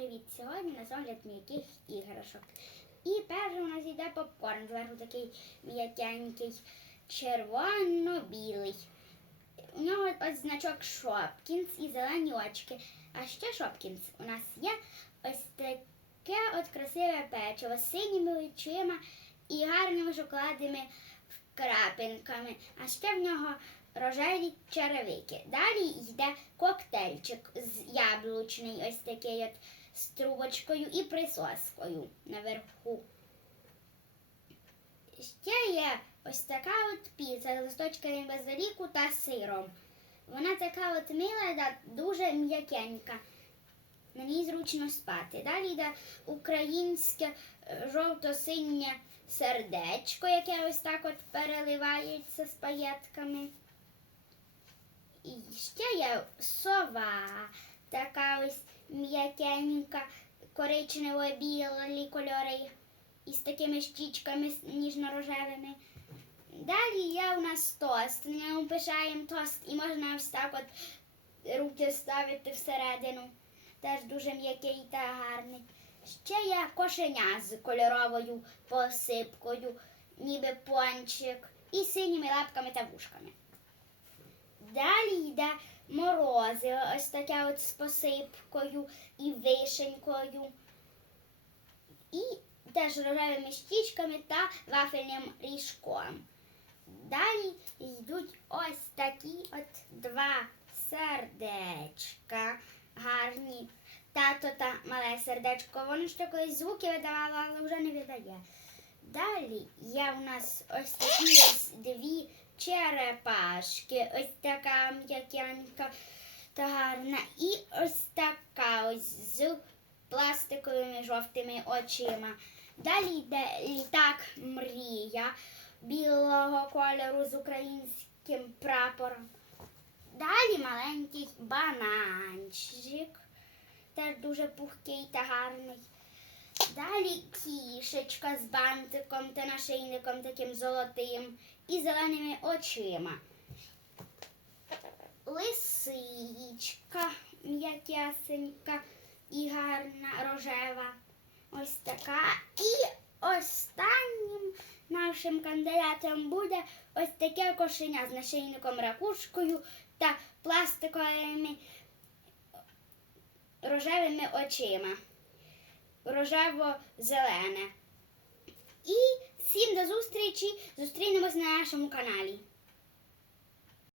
привіт! Сьогодні на огляд м'яких іграшок. І перший у нас йде попкорн. Зверху такий м'якенький, червоно-білий. У нього ось значок Шопкінс і зелені очки. А ще Шопкінс у нас є ось таке от красиве печиво з синіми очима і гарними шоколадними крапинками. А ще в нього рожеві черевики. Далі йде коктейльчик з яблучний, ось такий от з трубочкою і присоскою наверху. Ще є ось така от піца з листочками базиліку та сиром. Вона така от мила та дуже м'якенька. На ній зручно спати. Далі йде українське е, жовто-синє сердечко, яке ось так от переливається з паєтками. І ще є сова, така ось м'якенька, коричнево-білі кольори із такими щічками ніжно-рожевими. Далі є у нас тост. Ньому пишаємо тост і можна ось так от руки вставити всередину. Теж дуже м'який та гарний. Ще є кошеня з кольоровою посипкою, ніби пончик, і синіми лапками та вушками. Далі йде морозиво, ось таке от з посипкою і вишенькою. І теж рожевими щічками та вафельним ріжком. Далі йдуть ось такі от два сердечка гарні. Тато та мале сердечко. Воно ще колись звуки видавало, але вже не видає. Далі є у нас ось такі ось дві черепашки. Ось така м'якенька та гарна. І ось така ось з пластиковими жовтими очима. Далі йде літак Мрія білого кольору з українським прапором. Далі маленький бананчик, теж дуже пухкий та гарний. Далі кішечка з бантиком та нашийником таким золотим і зеленими очима. Лисичка м'якесенька і гарна рожева. Ось така. І останнім нашим кандидатом буде ось таке кошеня з нашийником ракушкою та пластиковими рожевими очима. Рожево-зелене. І всім до зустрічі! Зустрінемось на нашому каналі.